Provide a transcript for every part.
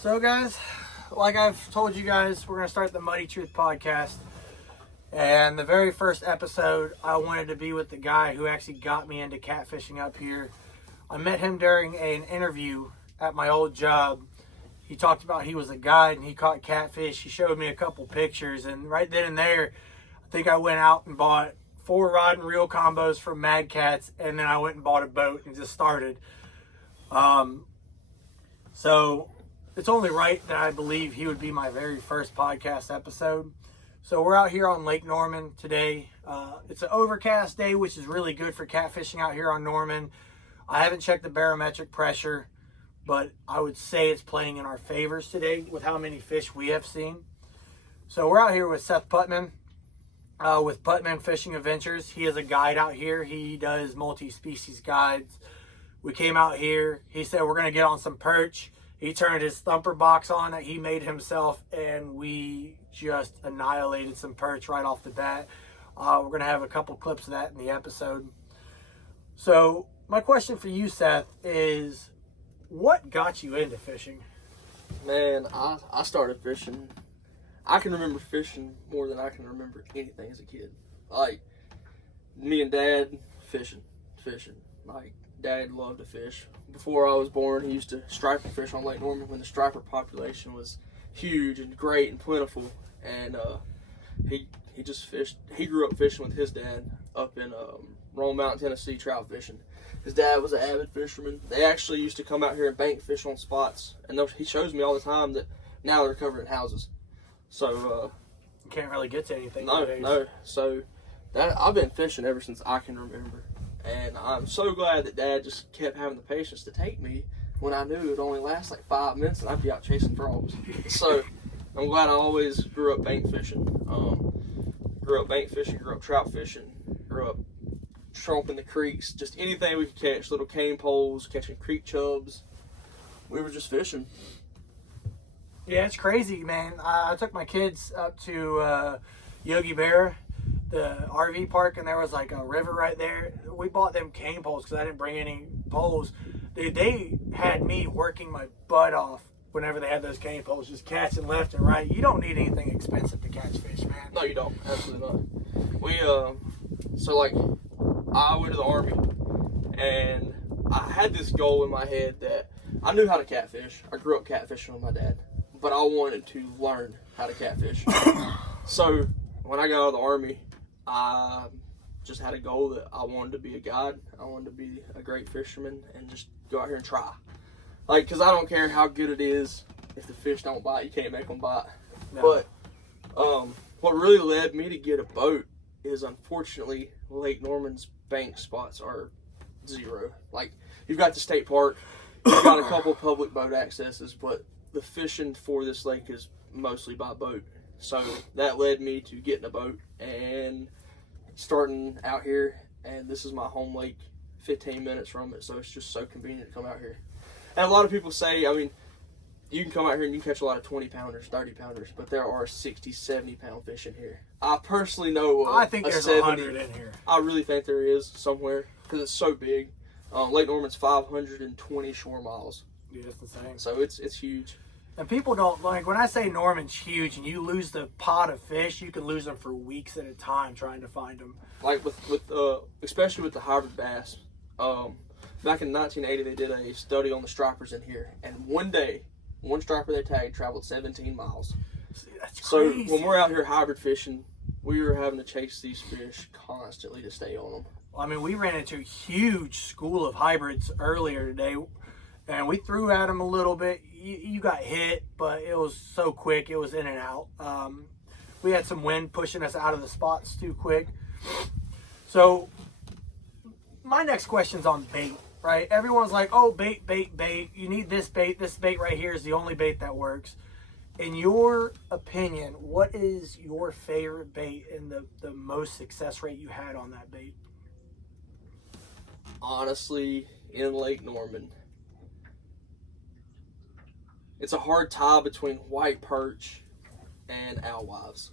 So guys, like I've told you guys, we're going to start the Muddy Truth podcast. And the very first episode, I wanted to be with the guy who actually got me into catfishing up here. I met him during an interview at my old job. He talked about he was a guide and he caught catfish. He showed me a couple pictures, and right then and there, I think I went out and bought 4 rod and reel combos from Mad Cats, and then I went and bought a boat and just started. So it's only right that I believe he would be my very first podcast episode. So we're out here on Lake Norman today. It's an overcast day, which is really good for catfishing out here on Norman. I haven't checked the barometric pressure, but I would say it's playing in our favors today with how many fish we have seen. So we're out here with Seth Putman with Putman Fishing Adventures. He is a guide out here. He does multi-species guides. We came out here. He said we're going to get on some perch. He turned his thumper box on that he made himself, and we just annihilated some perch right off the bat. We're going to have a couple clips of that in the episode. So my question for you, Seth, is what got you into fishing? Man, I started fishing. I can remember fishing more than I can remember anything as a kid. Like, me and Dad fishing. Like, Dad loved to fish. Before I was born, he used to striper fish on Lake Norman when the striper population was huge and great and plentiful. And he just fished. He grew up fishing with his dad up in Roan Mountain, Tennessee, trout fishing. His dad was an avid fisherman. They actually used to come out here and bank fish on spots. And he shows me all the time that now they're covered in houses. So You can't really get to anything no, nowadays. no. So I've been fishing ever since I can remember. And I'm so glad that Dad just kept having the patience to take me when I knew it would only last like 5 minutes and I'd be out chasing frogs. So I'm glad I always grew up bank fishing. Grew up trout fishing, grew up tromping the creeks, just anything we could catch, little cane poles, catching creek chubs. We were just fishing. Yeah, it's crazy, man. I took my kids up to Yogi Berra, the RV park, and there was like a river right there. We bought them cane poles because I didn't bring any poles. Dude, they had me working my butt off whenever they had those cane poles, just catching left and right. You don't need anything expensive to catch fish, man. No, you don't. Absolutely not. We, so like, I went to the Army, and I had this goal in my head that I knew how to catfish. I grew up catfishing with my dad, but I wanted to learn how to catfish. So when I got out of the Army, I just had a goal that I wanted to be a guide. I wanted to be a great fisherman and just go out here and try. Like, because I don't care how good it is. If the fish don't bite, you can't make them bite. No. But what really led me to get a boat is, unfortunately, Lake Norman's bank spots are zero. Like, you've got the state park, you've got a couple public boat accesses, but the fishing for this lake is mostly by boat. So that led me to getting a boat and starting out here. And this is my home lake, 15 minutes from it. So it's just so convenient to come out here. And a lot of people say, I mean, you can come out here and you can catch a lot of 20-pounders, 30-pounders, but there are 60, 70-pound fish in here. I personally know I think there's 100 in here. I really think there is somewhere because it's so big. Lake Norman's 520 shore miles. Yeah, it's insane. So it's huge. And people don't, like, when I say Norman's huge and you lose the pot of fish, you can lose them for weeks at a time trying to find them. Like with especially with the hybrid bass. Back in 1980, they did a study on the stripers in here, and one day, one striper they tagged traveled 17 miles. See, that's crazy. So when we're out man. here hybrid fishing, we were having to chase these fish constantly to stay on them. I mean, we ran into a huge school of hybrids earlier today, and we threw at them a little bit. You got hit, but it was so quick, it was in and out. We had some wind pushing us out of the spots too quick. So my next question's on bait, right? Everyone's like, oh, bait. You need this bait. This bait right here is the only bait that works. In your opinion, what is your favorite bait and the most success rate you had on that bait? Honestly, in Lake Norman, it's a hard tie between white perch and alewives.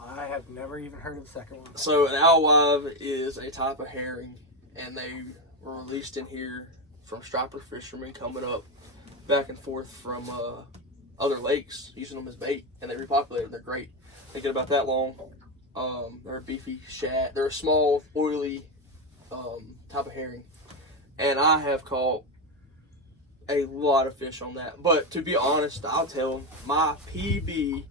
I have never even heard of the second one. So an alewive is a type of herring, and they were released in here from striper fishermen coming up back and forth from other lakes using them as bait, and they repopulate. They're great. They get about that long. They're a beefy shad. They're a small, oily type of herring, and I have caught a lot of fish on that. But to be honest, I'll tell them, my PB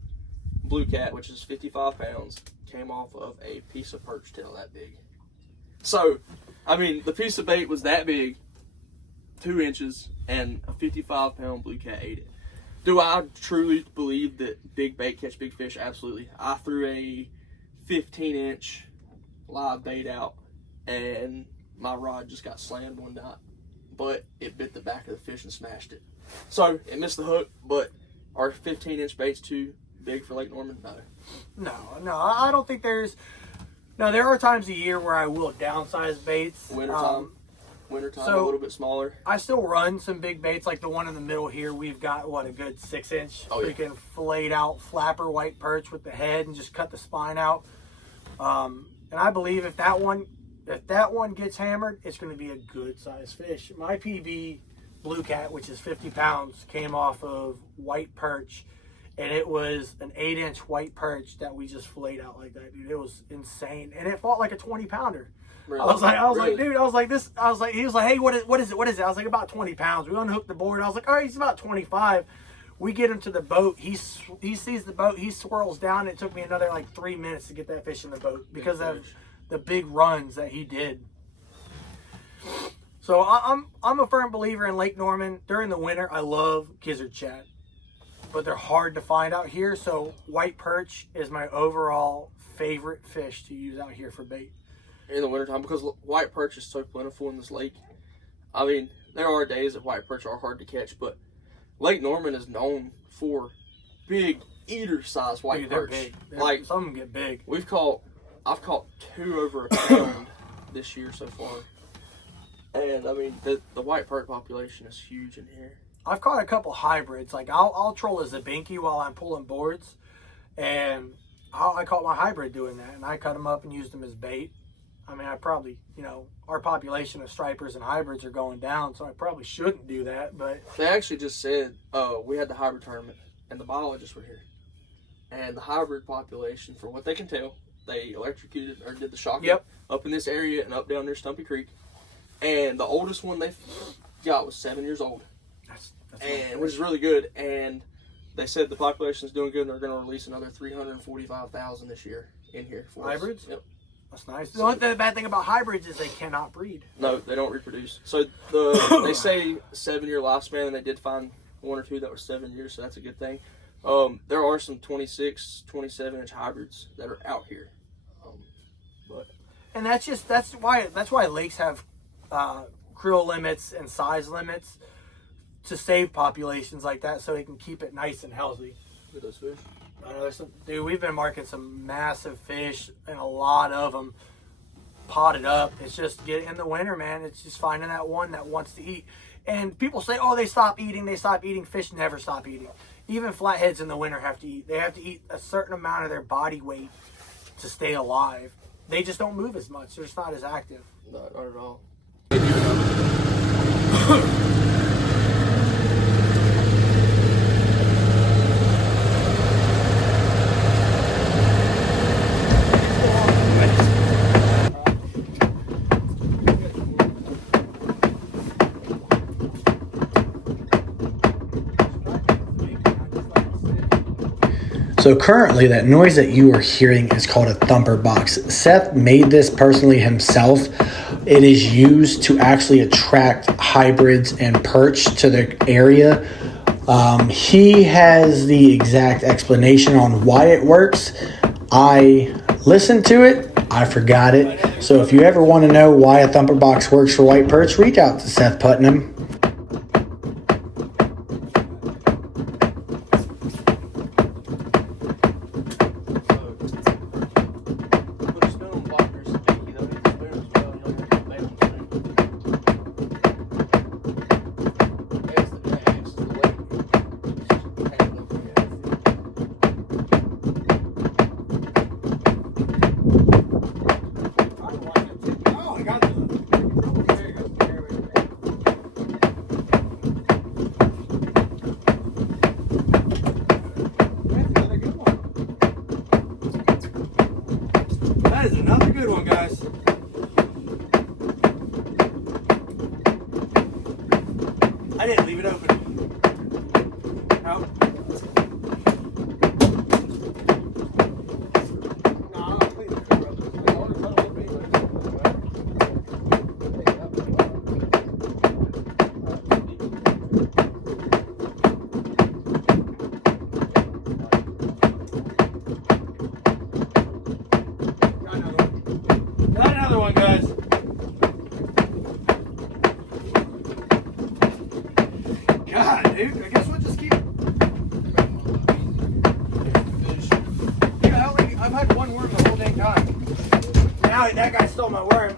blue cat, which is 55 pounds, came off of a piece of perch tail that big. So, I mean, the piece of bait was that big, 2 inches, and a 55-pound blue cat ate it. Do I truly believe that big bait catch big fish? Absolutely. I threw a 15-inch live bait out, and my rod just got slammed one night, but it bit the back of the fish and smashed it. So it missed the hook, but are 15-inch baits too big for Lake Norman? No. No, I don't think there's. No, there are times a year where I will downsize baits. Wintertime so a little bit smaller. I still run some big baits, like the one in the middle here. We've got a good 6-inch freaking filleted out flapper white perch with the head and just cut the spine out. And I believe if that one gets hammered, it's going to be a good sized fish. My PB blue cat, which is 50 pounds, came off of white perch, and it was an 8-inch white perch that we just filleted out like that, dude. It was insane, and it fought like a 20-pounder. Really? I was like, dude, he was like, hey, what is it? I was like, about 20 pounds. We unhooked the board. I was like, all right, he's about 25. We get him to the boat. He sees the boat. He swirls down. It took me another like 3 minutes to get that fish in the boat because of the big runs that he did. So I'm a firm believer in Lake Norman. During the winter, I love gizzard shad, but they're hard to find out here. So white perch is my overall favorite fish to use out here for bait. In the wintertime, because white perch is so plentiful in this lake. I mean, there are days that white perch are hard to catch, but Lake Norman is known for big eater-sized white perch. They're big. Like, some of them get big. I've caught 2 over a pound this year so far. And I mean, the white perch population is huge in here. I've caught a couple hybrids. Like I'll troll a zabinky while I'm pulling boards, and I caught my hybrid doing that, and I cut them up and used them as bait. I mean, I probably, our population of stripers and hybrids are going down, so I probably shouldn't do that, but... They actually just said, we had the hybrid tournament, and the biologists were here. And the hybrid population, from what they can tell, they electrocuted, or did the shocking up in this area and up down near Stumpy Creek. And the oldest one they got was 7 years old. That's which is really good. And they said the population is doing good, and they're going to release another 345,000 this year in here. For hybrids? Us. Yep. That's nice. The only bad thing about hybrids is they cannot breed. No, they don't reproduce. So they say 7-year lifespan, and they did find 1 or 2 that were 7 years, so that's a good thing. There are some 26, 27-inch hybrids that are out here. And that's why lakes have creel limits and size limits to save populations like that, so they can keep it nice and healthy. Look at those fish. Dude, we've been marking some massive fish, and a lot of them potted up. It's just getting in the winter, man. It's just finding that one that wants to eat. And people say, oh, they stop eating. Fish never stop eating. Even flatheads in the winter have to eat. They have to eat a certain amount of their body weight to stay alive. They just don't move as much. They're just not as active. No, not at all. So currently that noise that you are hearing is called a thumper box. Seth made this personally himself. It is used to actually attract hybrids and perch to the area. He has the exact explanation on why it works. I listened to it. I forgot it. So if you ever want to know why a thumper box works for white perch, reach out to Seth Putnam. I didn't leave it open. No. No, I'll clean it. Got another one, guys. God, dude, I guess we'll just keep. Yeah, I've had one worm the whole dang time. Now that guy stole my worm.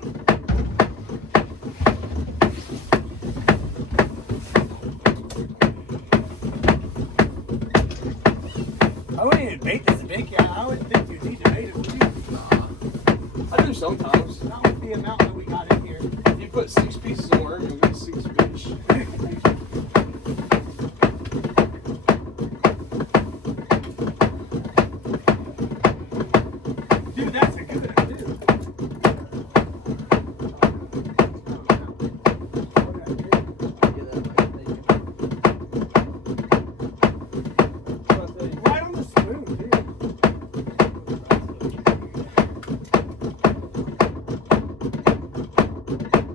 I wouldn't even bait this big. Yeah, I wouldn't think you'd need to bait it, would you? I do sometimes. Not with the amount that we got in here. You put 6 pieces of worm, you'll get 6 fish. Dude, that's a good one, too. Right on the spoon, dude.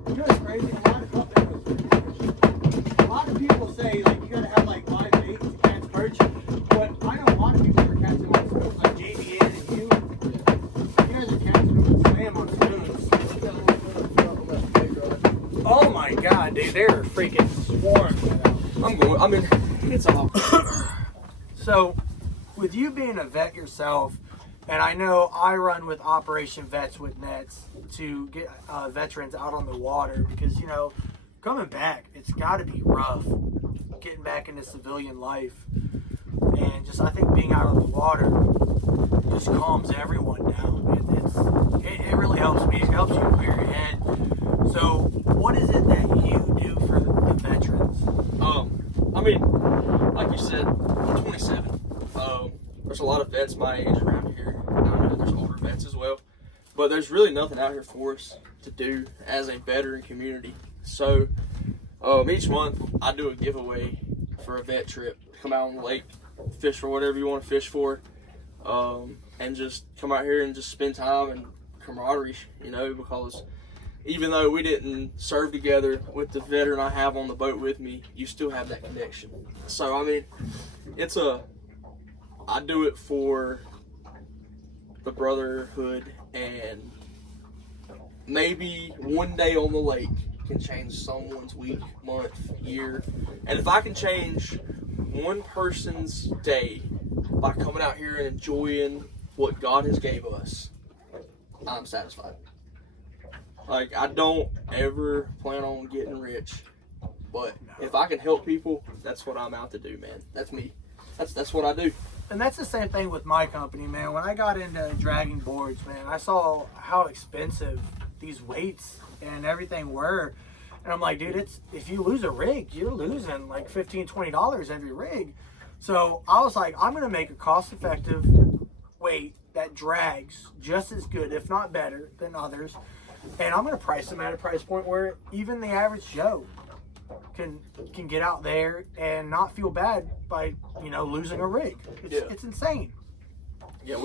You know what's crazy? A lot of people say like you gotta have like live bait to catch perch, but I know a lot of people are catching on spoons like JVN and you. You guys are catching them with slam on spoons. Oh my god, dude, they're freaking swarms. I mean, it's all. So, with you being a vet yourself, and I know I run with Operation Vets with Nets to get veterans out on the water because, you know, coming back, it's got to be rough getting back into civilian life. And just, I think being out on the water just calms everyone down. It really helps me. It helps you clear your head. So, what is it that you do for the veterans? I mean, like you said, I'm 27. There's a lot of vets my age around here. I know there's older vets as well. But there's really nothing out here for us to do as a veteran community. So, each month I do a giveaway for a vet trip. Come out on the lake, fish for whatever you want to fish for, and just come out here and just spend time and camaraderie, you know, because even though we didn't serve together with the veteran I have on the boat with me, you still have that connection. So, I mean, I do it for the brotherhood, and maybe one day on the lake can change someone's week, month, year. And if I can change one person's day by coming out here and enjoying what God has gave us, I'm satisfied. Like, I don't ever plan on getting rich, but if I can help people, that's what I'm out to do, man. That's me. That's what I do. And that's the same thing with my company, man. When I got into dragging boards, man, I saw how expensive these weights and everything were. And I'm like, dude, if you lose a rig, you're losing like $15, $20 every rig. So I was like, I'm going to make a cost-effective weight that drags just as good, if not better, than others. And I'm going to price them at a price point where even the average Joe can get out there and not feel bad by, you know, losing a rig. It's insane. Yeah,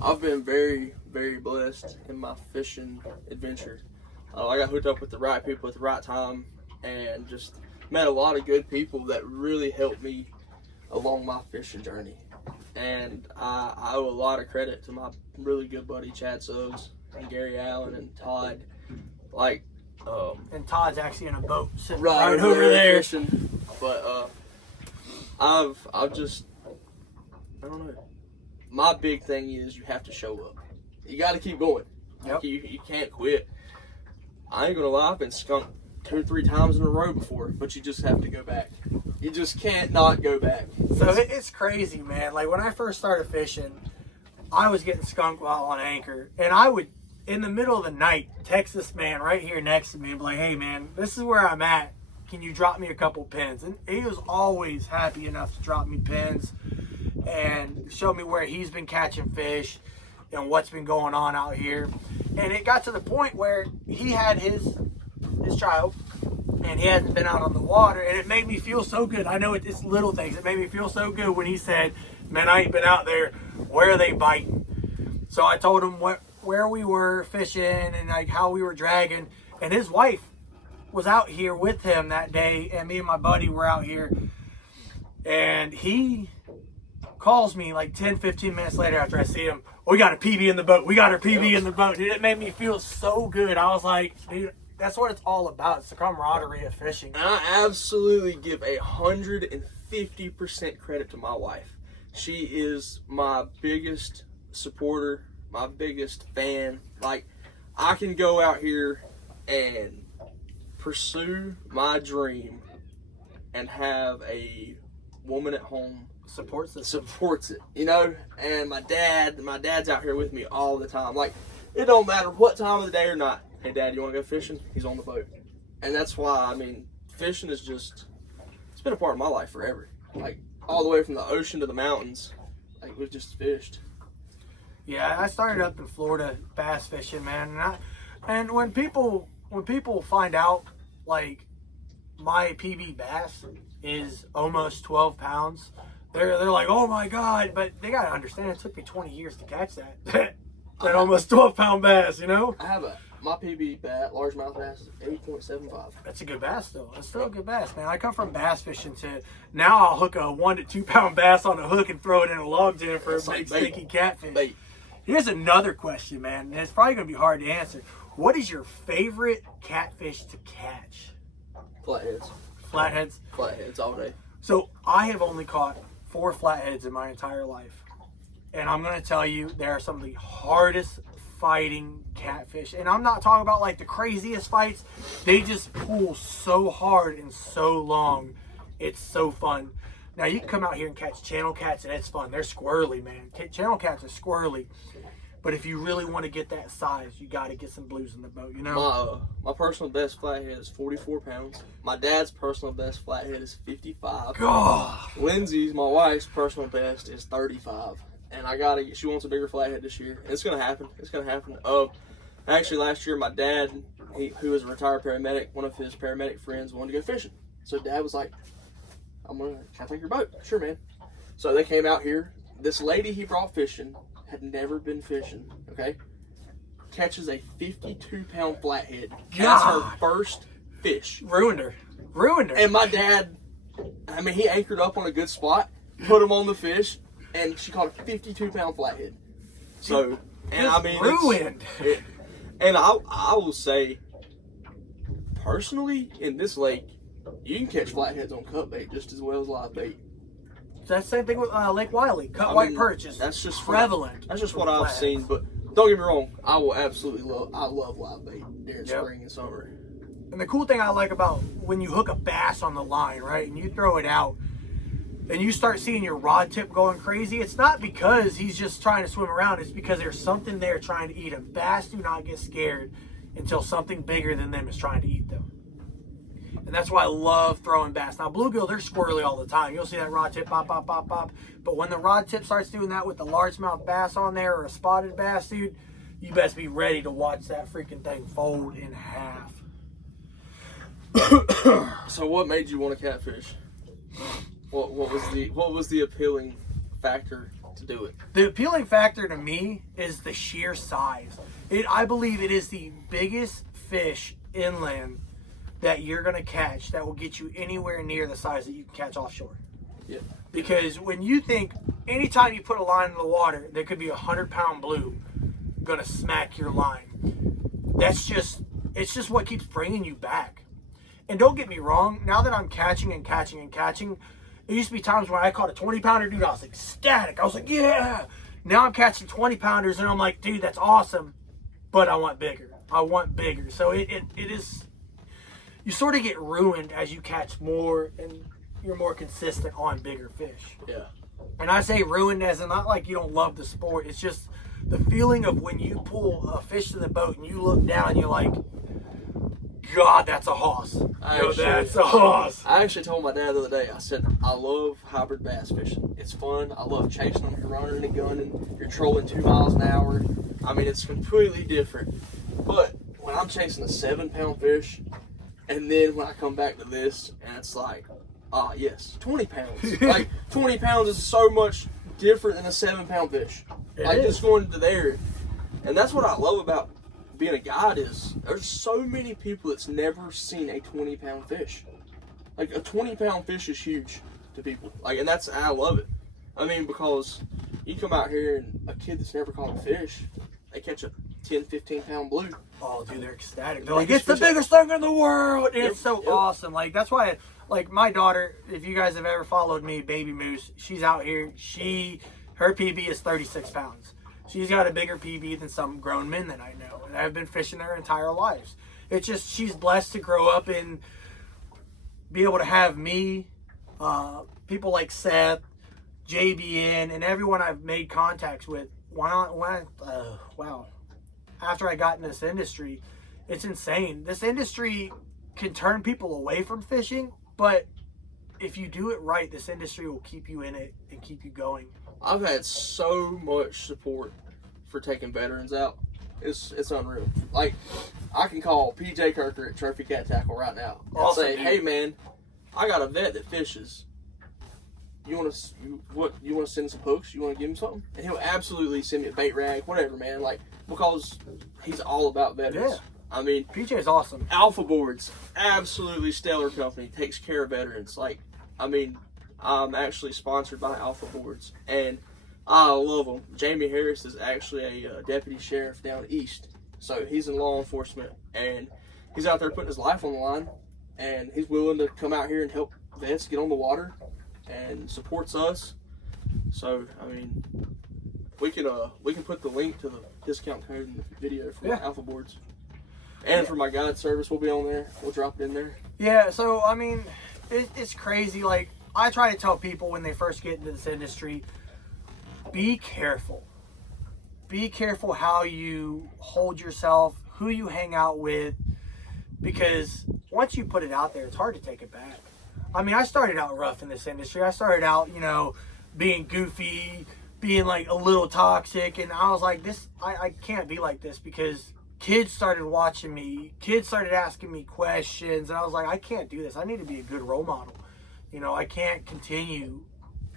I've been very, very blessed in my fishing adventure. I got hooked up with the right people at the right time and just met a lot of good people that really helped me along my fishing journey. And I owe a lot of credit to my really good buddy Chad Suggs and Gary Allen and Todd. And Todd's actually in a boat sitting right over there. Fishing. But I've just, I don't know. My big thing is you have to show up. You got to keep going. Yep. You can't quit. I ain't gonna lie, I've been skunked 2 or 3 times in a row before, but you just have to go back. You just can't not go back. So it's crazy, man. Like when I first started fishing, I was getting skunked while on anchor, and I would, in the middle of the night, text this man right here next to me and be like, hey man, this is where I'm at. Can you drop me a couple pins? And he was always happy enough to drop me pins and show me where he's been catching fish and what's been going on out here. And it got to the point where he had his child, and he hasn't been out on the water, and it made me feel so good. I know it's little things. It made me feel so good when he said, man, I ain't been out there. Where are they biting? So I told him where we were fishing and like how we were dragging, and his wife was out here with him that day, and me and my buddy were out here, and he calls me like 10-15 minutes later after I see him. We got a PB in the boat. We got our PB in the boat. Dude, it made me feel so good. I was like, dude, that's what it's all about. It's the camaraderie of fishing. And I absolutely give 150% credit to my wife. She is my biggest supporter, my biggest fan. Like, I can go out here and pursue my dream and have a woman at home Supports it. supports it, you know. And my dad's out here with me all the time. Like, it don't matter what time of the day or not. Hey, Dad, you want to go fishing? He's on the boat. And that's why, I mean, fishing is just, it's been a part of my life forever. Like, all the way from the ocean to the mountains, like, we've just fished. Yeah, I started up in Florida bass fishing, man, and when people find out like my PB bass is almost 12 pounds, they're like, oh my god! But they gotta understand, it took me 20 years to catch that almost 12-pound bass, you know. I have my PB largemouth bass is 8.75. That's a good bass though. That's still a good bass, man. I come from bass fishing to now I'll hook a 1 to 2 pound bass on a hook and throw it in a log jam for a big stinky catfish. Bait. Here's another question, man, and it's probably going to be hard to answer. What is your favorite catfish to catch? Flatheads. Flatheads? Flatheads all day. So I have only caught 4 flatheads in my entire life. And I'm going to tell you, they are some of the hardest fighting catfish. And I'm not talking about like the craziest fights. They just pull so hard and so long. It's so fun. Now, you can come out here and catch channel cats, and it's fun. They're squirrely, man. Channel cats are squirrely. But if you really want to get that size, you got to get some blues in the boat, you know? My personal best flathead is 44 pounds. My dad's personal best flathead is 55. God. Lindsay's, my wife's personal best is 35. And she wants a bigger flathead this year. And it's going to happen. It's going to happen. Actually, last year, my dad, who was a retired paramedic, one of his paramedic friends wanted to go fishing. So Dad was like, can I take your boat? Sure, man. So they came out here. This lady he brought fishing had never been fishing, okay? Catches a 52-pound flathead. That's her first fish. Ruined her. And my dad, I mean, he anchored up on a good spot, put him on the fish, and she caught a 52-pound flathead. So, and I mean, ruined. And I will say, personally, in this lake, you can catch flatheads on cut bait just as well as live bait. That's the same thing with Lake Wiley. White perch is that's just prevalent. That's just what I've seen. But don't get me wrong, I love live bait during spring and summer. And the cool thing I like about when you hook a bass on the line, right, and you throw it out, and you start seeing your rod tip going crazy, it's not because he's just trying to swim around. It's because there's something there trying to eat him. Bass do not get scared until something bigger than them is trying to eat them. And that's why I love throwing bass. Now, bluegill, they're squirrely all the time. You'll see that rod tip pop, pop, pop, pop. But when the rod tip starts doing that with the largemouth bass on there or a spotted bass, dude, you best be ready to watch that freaking thing fold in half. So what made you want to catfish? What was the appealing factor to do it? The appealing factor to me is the sheer size. I believe it is the biggest fish inland that you're going to catch that will get you anywhere near the size that you can catch offshore. Yeah. Because when you think, anytime you put a line in the water, there could be 100-pound blue going to smack your line. It's just what keeps bringing you back. And don't get me wrong, now that I'm catching and catching and catching, there used to be times when I caught a 20-pounder, dude, I was ecstatic. I was like, yeah. Now I'm catching 20-pounders, and I'm like, dude, that's awesome, but I want bigger. So it is, you sort of get ruined as you catch more and you're more consistent on bigger fish. Yeah. And I say ruined as in not like you don't love the sport. It's just the feeling of when you pull a fish to the boat and you look down and you're like, God, that's a hoss. That's a hoss. I actually told my dad the other day, I said, I love hybrid bass fishing. It's fun. I love chasing them. You're running a gun and you're trolling 2 miles an hour. I mean, it's completely different. But when I'm chasing a 7-pound fish, And then when I come back to this, and it's like, yes, 20 pounds. Like, 20 pounds is so much different than a 7-pound fish. Like, just going to there. And that's what I love about being a guide is there's so many people that's never seen a 20-pound fish. Like, a 20-pound fish is huge to people. Like, and I love it. I mean, because you come out here and a kid that's never caught a fish, they catch a 10, 15-pound blue. Oh, dude, they're ecstatic. They're like, it's the biggest thing in the world. And it's so awesome. Like, that's why, like, my daughter, if you guys have ever followed me, Baby Moose, she's out here. Her PB is 36 pounds. She's got a bigger PB than some grown men that I know. And I've been fishing their entire lives. It's just, she's blessed to grow up and be able to have me, people like Seth, JBN, and everyone I've made contacts with. Wow. After I got in this industry, it's insane. This industry can turn people away from fishing, but if you do it right, this industry will keep you in it and keep you going. I've had so much support for taking veterans out. It's unreal. Like, I can call PJ Kirker at Trophy Cat Tackle right now and say, hey man, I got a vet that fishes. You want to send some hooks? You want to give him something? And he'll absolutely send me a bait rag, whatever, man. Like, because he's all about veterans. Yeah. I mean, PJ is awesome. Alpha Boards, absolutely stellar company, takes care of veterans. Like, I mean, I'm actually sponsored by Alpha Boards, and I love them. Jamie Harris is actually a deputy sheriff down east, so he's in law enforcement, and he's out there putting his life on the line, and he's willing to come out here and help vets get on the water, and supports us. So, I mean, we can put the link to the discount code in the video for my Alpha Boards. And for my guide service, we'll be on there. We'll drop it in there. Yeah, so, I mean, it's crazy. Like, I try to tell people when they first get into this industry, be careful. Be careful how you hold yourself, who you hang out with, because once you put it out there, it's hard to take it back. I mean, I started out rough in this industry. I started out, being goofy, being like a little toxic, and I was like, I can't be like this, because kids started watching me, kids started asking me questions, and I was like, I can't do this. I need to be a good role model. I can't continue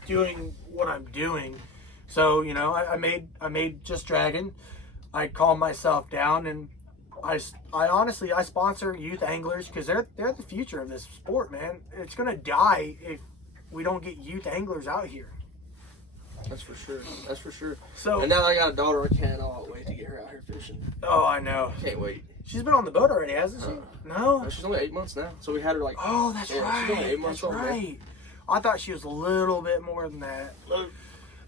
doing what I'm doing. So, I made Just Dragon. I calmed myself down, and I honestly sponsor youth anglers, because they're the future of this sport, man. It's gonna die if we don't get youth anglers out here. That's for sure. That's for sure. So, and now that I got a daughter, I cannot wait to get her out here fishing. Oh, I know. Can't wait. She's been on the boat already, hasn't she? No. She's only 8 months now. So we had her like. Oh, that's right. She's only 8 months that's old. Right. I thought she was a little bit more than that.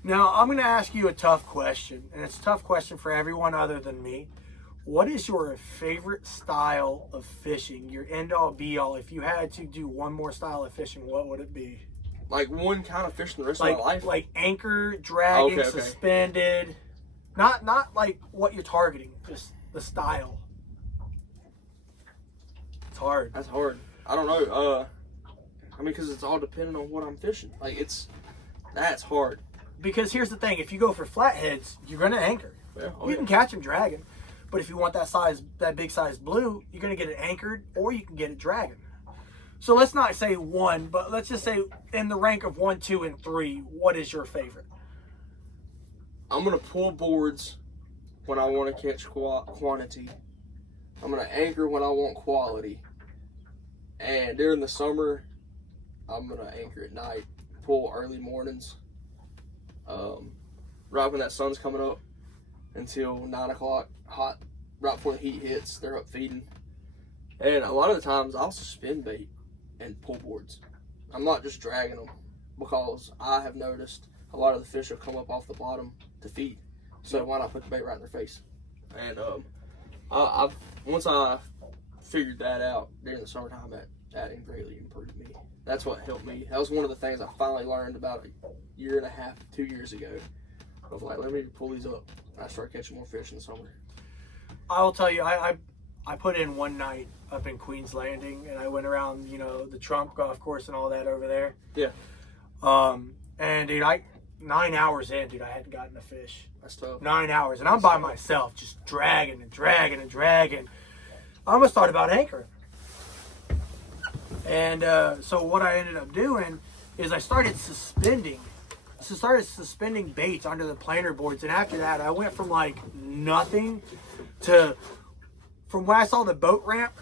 Now, I'm going to ask you a tough question, and it's a tough question for everyone other than me. What is your favorite style of fishing? Your end-all, be-all? If you had to do one more style of fishing, what would it be? Like one kind of fishing the rest of my life? Like anchor, dragging, suspended. Not like what you're targeting, just the style. It's hard. That's hard. I don't know. I mean, because it's all dependent on what I'm fishing. Like, that's hard. Because here's the thing. If you go for flatheads, you're going to anchor. Yeah. You can catch them dragging. But if you want that big size blue, you're going to get it anchored, or you can get it dragging. So let's not say one, but let's just say in the rank of 1, 2, and 3, what is your favorite? I'm going to pull boards when I want to catch quantity. I'm going to anchor when I want quality. And during the summer, I'm going to anchor at night, pull early mornings. Right when that sun's coming up until 9 o'clock, hot, right before the heat hits, they're up feeding. And a lot of the times I'll suspend bait and pull boards. I'm not just dragging them, because I have noticed a lot of the fish will come up off the bottom to feed. So why not put the bait right in their face? And once I figured that out during the summertime, that greatly improved me. That's what helped me. That was one of the things I finally learned about a year and a half, 2 years ago. Of like, let me pull these up. And I started catching more fish in the summer. I will tell you, I put in one night up in Queens Landing, and I went around, the Trump golf course and all that over there. Yeah. And dude, 9 hours in, dude, I hadn't gotten a fish. That's tough. 9 hours, and I'm by myself, just dragging and dragging and dragging. I almost thought about anchoring. And so what I ended up doing is I started suspending baits under the planer boards. And after that, I went from like nothing to, from when I saw the boat ramp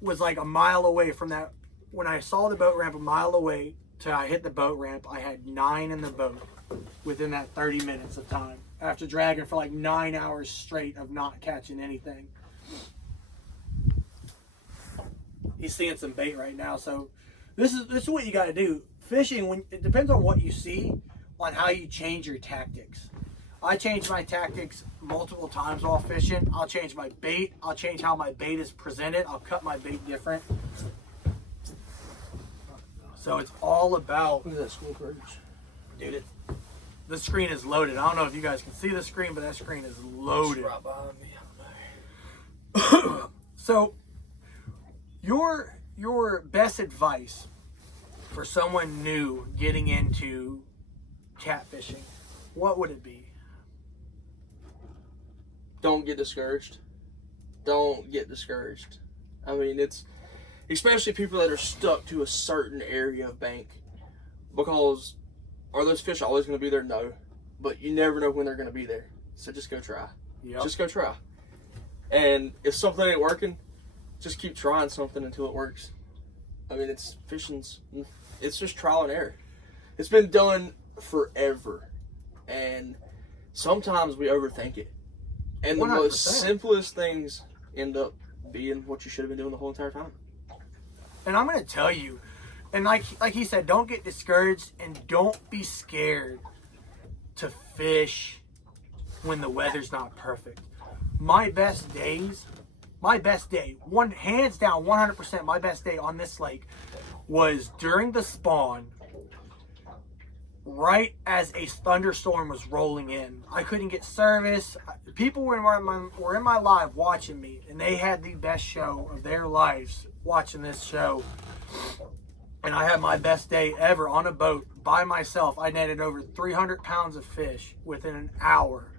was like a mile away from that. When I saw the boat ramp a mile away till I hit the boat ramp, I had 9 in the boat within that 30 minutes of time. After dragging for like 9 hours straight of not catching anything. He's seeing some bait right now. So this is what you got to do. Fishing, when it depends on what you see, on how you change your tactics. I change my tactics multiple times while fishing. I'll change my bait. I'll change how my bait is presented. I'll cut my bait different. So it's all about. Look at that school perch. Dude, the screen is loaded. I don't know if you guys can see the screen, but that screen is loaded. Right behind me. So, your best advice for someone new getting into catfishing, what would it be? Don't get discouraged. Don't get discouraged. I mean, it's especially people that are stuck to a certain area of bank, because are those fish always going to be there? No, but you never know when they're going to be there. So just go try. Yep. Just go try. And if something ain't working, just keep trying something until it works. I mean, it's just trial and error. It's been done forever, and sometimes we overthink it. And the 100%. most simplest things end up being what you should have been doing the whole entire time. And I'm going to tell you, and like he said, don't get discouraged and don't be scared to fish when the weather's not perfect. My best day, hands down, 100%, my best day on this lake was during the spawn, right as a thunderstorm was rolling in. I couldn't get service. People were in my live watching me, and they had the best show of their lives watching this show. And I had my best day ever on a boat by myself. I netted over 300 pounds of fish within an hour.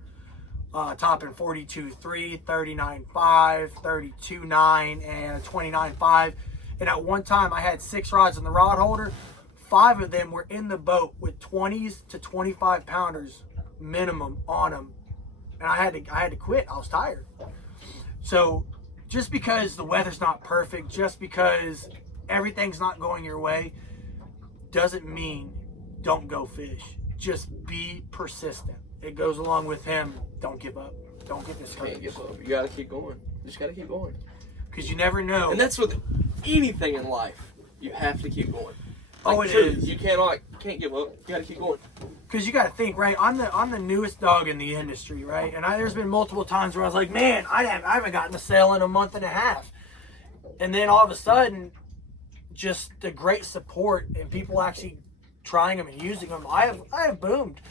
Topping 42.3, 39.5, 32.9, and 29.5. And at one time, I had 6 rods in the rod holder. 5 of them were in the boat with 20s to 25 pounders minimum on them. And I had to quit. I was tired. So just because the weather's not perfect, just because everything's not going your way, doesn't mean don't go fish. Just be persistent. It goes along with him. Don't give up. Don't get discouraged. Can't give up. You gotta keep going. You just gotta keep going. Because you never know. And that's with anything in life. You have to keep going. Oh, it is. You can't give up. You gotta keep going. Because you got to think, right? I'm the newest dog in the industry, right? And there's been multiple times where I was like, man, I haven't gotten a sale in a month and a half. And then all of a sudden, just the great support and people actually trying them and using them, I have boomed.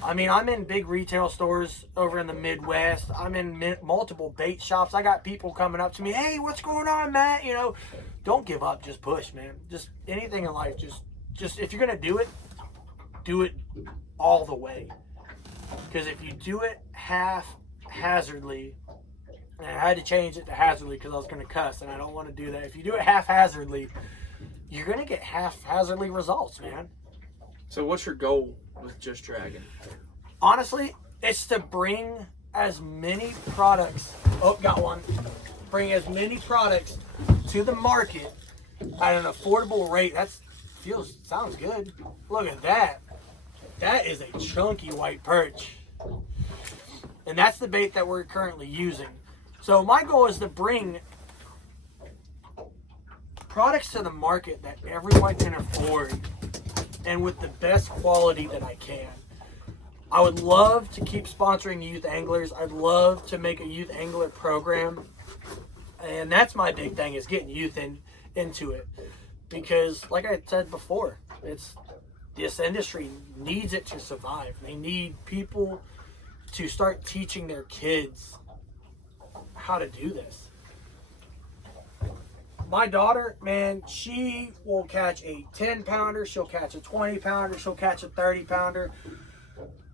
I mean, I'm in big retail stores over in the Midwest. I'm in multiple bait shops. I got people coming up to me, hey, what's going on, Matt? You know, don't give up. Just push, man. Just anything in life. Just if you're going to do it all the way. Because if you do it haphazardly, and I had to change it to hazardly because I was going to cuss, and I don't want to do that. If you do it haphazardly, you're going to get haphazardly results, man. So what's your goal with Just Dragging? Honestly, it's to bring as many products. Oh, got one. Bring as many products to the market at an affordable rate. Sounds good. Look at that. That is a chunky white perch. And that's the bait that we're currently using. So my goal is to bring products to the market that everyone can afford and with the best quality that I can. I would love to keep sponsoring youth anglers. I'd love to make a youth angler program. And that's my big thing, is getting youth into it. Because like I said before, this industry needs it to survive. They need people to start teaching their kids how to do this. My daughter, man, she will catch a 10-pounder, she'll catch a 20-pounder, she'll catch a 30-pounder.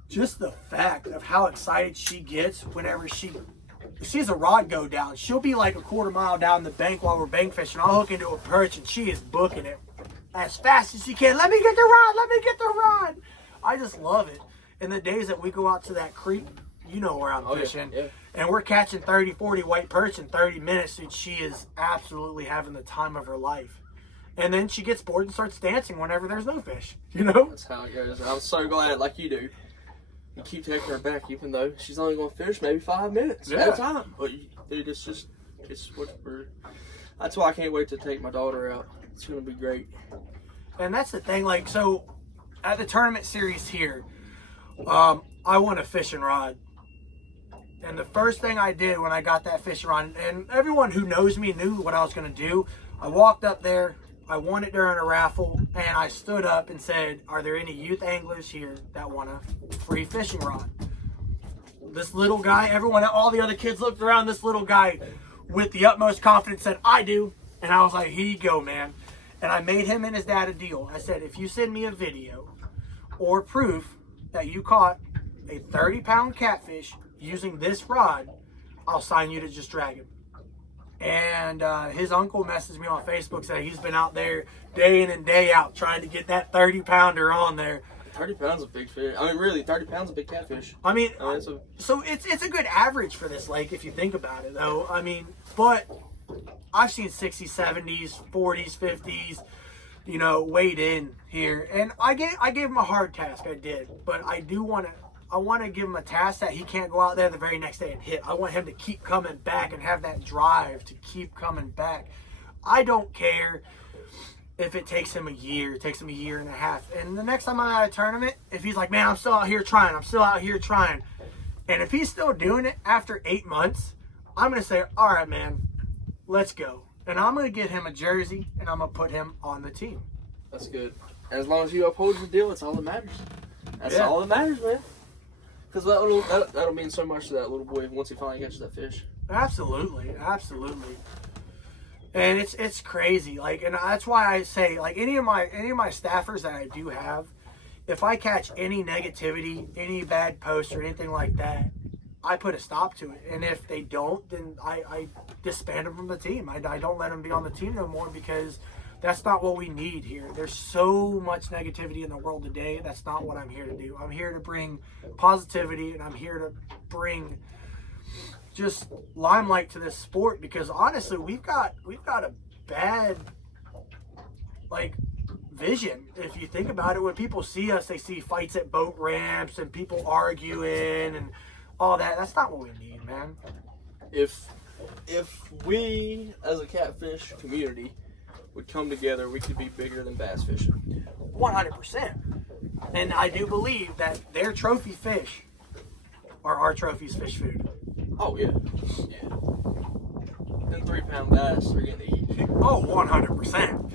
Just the fact of how excited she gets whenever she sees a rod go down, she'll be like a quarter mile down the bank while we're bank fishing. I'll hook into a perch and she is booking it as fast as she can. Let me get the rod, let me get the rod. I just love it. In the days that we go out to that creek, you know where I'm fishing, yeah. and we're catching 30, 40 white perch in 30 minutes, and she is absolutely having the time of her life. And then she gets bored and starts dancing whenever there's no fish, you know? That's how it goes. I'm so glad, like you do, you keep taking her back, even though she's only going to fish maybe 5 minutes at a time. But dude, it's what we're. That's why I can't wait to take my daughter out. It's gonna be great. And that's the thing. Like, so at the tournament series here, I won a fishing rod. And the first thing I did when I got that fishing rod, and everyone who knows me knew what I was gonna do. I walked up there. I won it during a raffle, and I stood up and said, "Are there any youth anglers here that want a free fishing rod?" This little guy, all the other kids looked around. This little guy, with the utmost confidence, said, "I do." And I was like, "Here you go, man." And I made him and his dad a deal. I said, "If you send me a video or proof that you caught a 30-pound catfish using this rod, I'll sign you to just drag him." And his uncle messaged me on Facebook saying he's been out there day in and day out trying to get that 30-pounder on there. 30 pounds is a big fish. I mean, really, 30 pounds is a big catfish. I mean, So so it's a good average for this lake if you think about it, though. I mean, but I've seen 60s, 70s, 40s, 50s, you know, weighed in here, and I gave him a hard task. I did, but I want to give him a task that he can't go out there the very next day and hit. I want him to keep coming back and have that drive to keep coming back. I don't care if it takes him a year, it takes him a year and a half. And the next time I'm at a tournament, if he's like, "Man, I'm still out here trying. And if he's still doing it after 8 months, I'm going to say, "All right, man, let's go." And I'm going to get him a jersey, and I'm going to put him on the team. that's good. And as long as you uphold the deal, it's all that matters. That's all that matters, man. Because that'll mean so much to that little boy once he finally catches that fish. Absolutely, absolutely. And it's crazy. Like, and that's why I say, like, any of my staffers that I do have, if I catch any negativity, any bad posts or anything like that, I put a stop to it. And if they don't, then I disband them from the team. I don't let them be on the team no more, because that's not what we need here. There's so much negativity in the world today. That's not what I'm here to do. I'm here to bring positivity, and I'm here to bring just limelight to this sport, because honestly, we've got a bad, like, vision. If you think about it, when people see us, they see fights at boat ramps and people arguing and all that. That's not what we need, man. If we as a catfish community would come together, we could be bigger than bass fishing. 100%. And I do believe that their trophy fish are our trophies fish food. Oh yeah. Them 3-pound bass are getting to eat. Oh, 100%.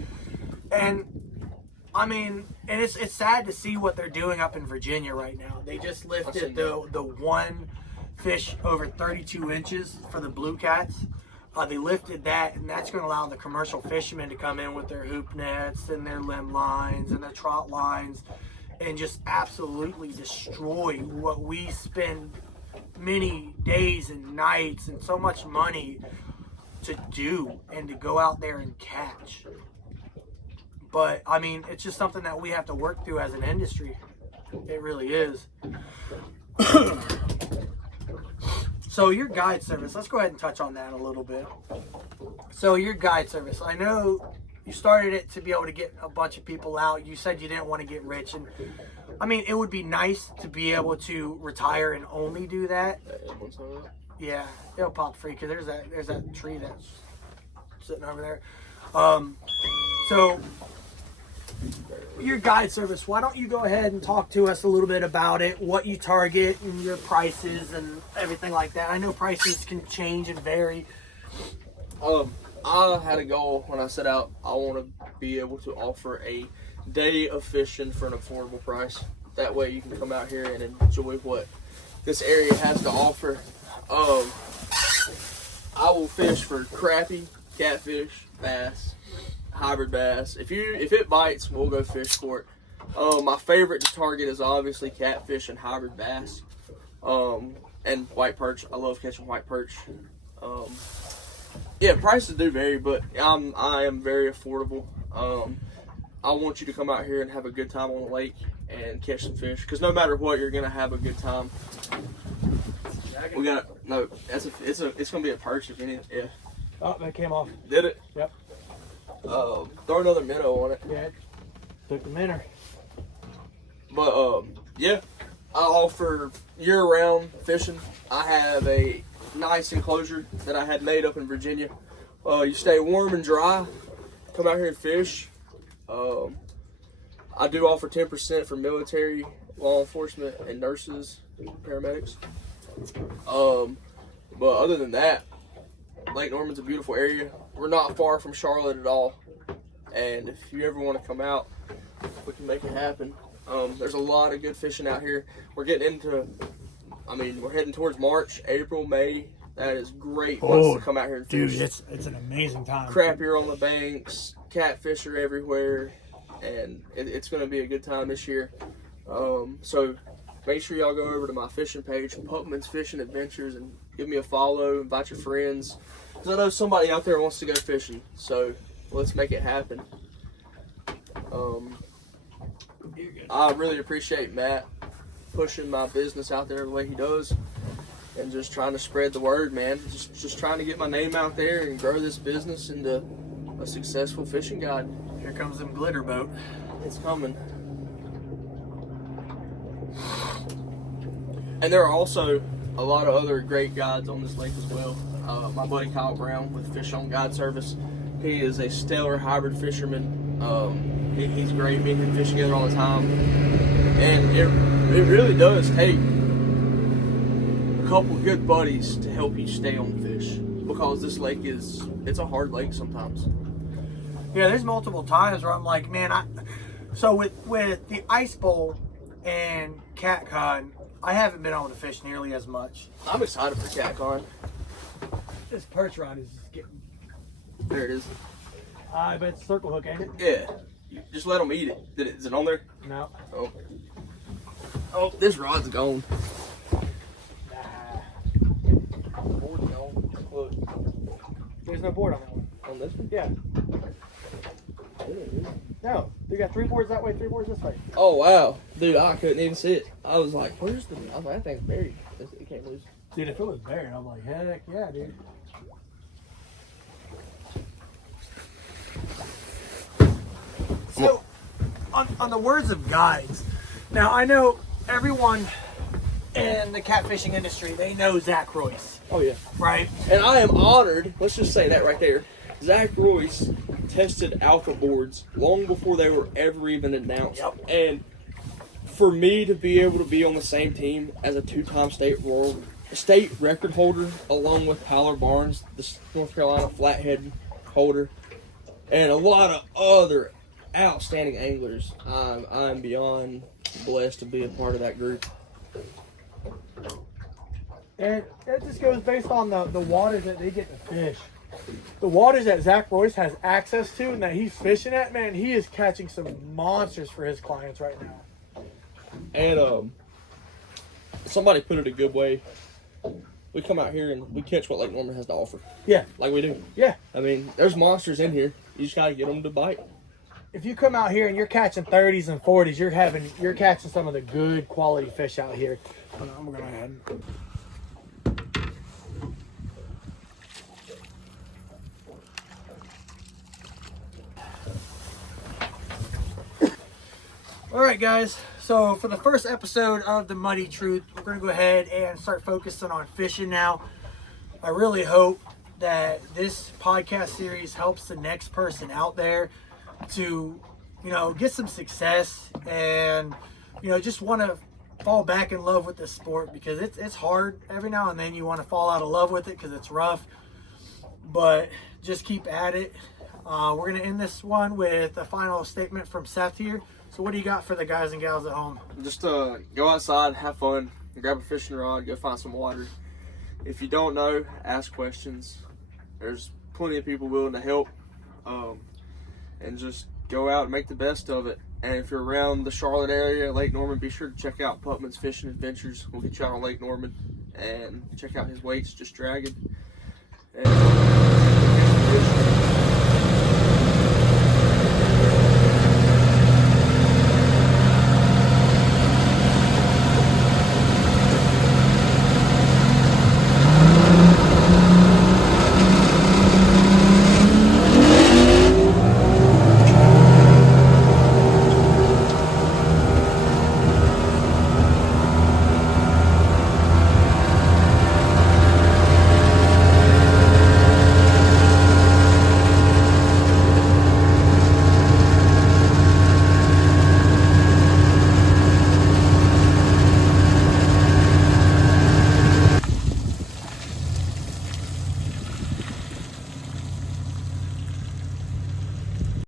And I mean, and it's sad to see what they're doing up in Virginia right now. They just lifted the one fish over 32 inches for the blue cats. They lifted that, and that's going to allow the commercial fishermen to come in with their hoop nets and their limb lines and their trot lines and just absolutely destroy what we spend many days and nights and so much money to do and to go out there and catch. But I mean, it's just something that we have to work through as an industry. It really is. So your guide service, let's go ahead and touch on that a little bit. So your guide service, I know you started it to be able to get a bunch of people out. You said you didn't want to get rich, and I mean, it would be nice to be able to retire and only do that. Yeah, it'll pop free, because there's that tree that's sitting over there. So your guide service, why don't you go ahead and talk to us a little bit about it, what you target and your prices and everything like that. I know prices can change and vary. I had a goal when I set out. I want to be able to offer a day of fishing for an affordable price. That way you can come out here and enjoy what this area has to offer. I will fish for crappie, catfish, bass, hybrid bass. If it bites, we'll go fish for it. My favorite to target is obviously catfish and hybrid bass. and white perch. I love catching white perch. Yeah, prices do vary, but I am very affordable. I want you to come out here and have a good time on the lake and catch some fish. Because no matter what, you're gonna have a good time. We got no. It's gonna be a perch if any. Yeah. Oh, that came off. Did it? Yep. Throw another minnow on it. Yeah. Took the minnow. But yeah, I offer year-round fishing. I have a nice enclosure that I had made up in Virginia. You stay warm and dry. Come out here and fish. I do offer 10% for military, law enforcement, and nurses, paramedics. But other than that, Lake Norman's a beautiful area. We're not far from Charlotte at all. And if you ever want to come out, we can make it happen. There's a lot of good fishing out here. We're heading towards March, April, May. That is great months to come out here and fish. Dude, it's an amazing time. Crap here on the banks, catfish are everywhere, and it's going to be a good time this year. So make sure y'all go over to my fishing page, Pupman's Fishing Adventures, and give me a follow, invite your friends. Because I know somebody out there wants to go fishing, so let's make it happen. I really appreciate Matt pushing my business out there the way he does, and just trying to spread the word, man. Just trying to get my name out there and grow this business into a successful fishing guide. Here comes them glitter boat. It's coming. And there are also a lot of other great guides on this lake as well. My buddy Kyle Brown with Fish On Guide Service. He is a stellar hybrid fisherman. He's great. Me and him fish together all the time. And it really does take a couple good buddies to help you stay on fish, because this lake it's a hard lake sometimes. Yeah, there's multiple times where I'm like, man, so with the ice bowl and catcon, I haven't been able to fish nearly as much. I'm excited for catcon. This perch rod is just getting. There it is. I bet it's circle hook, ain't it? Yeah. You just let them eat it. Is it on there? No. Oh, this rod's gone. Nah. Board's gone. Look. There's no board on that one. On this one? Yeah. No. You got 3 boards that way, 3 boards this way. Oh, wow. Dude, I couldn't even see it. I was like, where's the... I was like, that thing's buried. It can't lose. Dude, if it was buried, I'm like, heck yeah, dude. So, on the words of guides, now I know everyone in the catfishing industry, they know Zach Royce, Oh, yeah. right? And I am honored, let's just say that right there. Zach Royce tested alpha boards long before they were ever even announced. Yep. And for me to be able to be on the same team as a 2-time state record holder, along with Tyler Barnes, the North Carolina flathead holder, and a lot of other outstanding anglers, I'm beyond blessed to be a part of that group. And it just goes based on the waters that they get to fish. The waters that Zach Royce has access to and that he's fishing at, man, he is catching some monsters for his clients right now. And somebody put it a good way. We come out here and we catch what Lake Norman has to offer. Yeah. Like we do. Yeah. I mean, there's monsters in here. You just gotta get them to bite. If you come out here and you're catching 30s and 40s, you're catching some of the good quality fish out here. Hold on, I'm gonna go ahead. All right, guys. So for the first episode of The Muddy Truth, we're going to go ahead and start focusing on fishing now. I really hope that this podcast series helps the next person out there to, get some success and, just want to fall back in love with this sport, because it's hard. Every now and then you want to fall out of love with it because it's rough, but just keep at it. We're going to end this one with a final statement from Seth here. So what do you got for the guys and gals at home? Just go outside, have fun, grab a fishing rod, go find some water. If you don't know, ask questions. There's plenty of people willing to help, and just go out and make the best of it. And if you're around the Charlotte area, Lake Norman, be sure to check out Pupman's Fishing Adventures. We'll get you out on Lake Norman and check out his weights, just dragging. And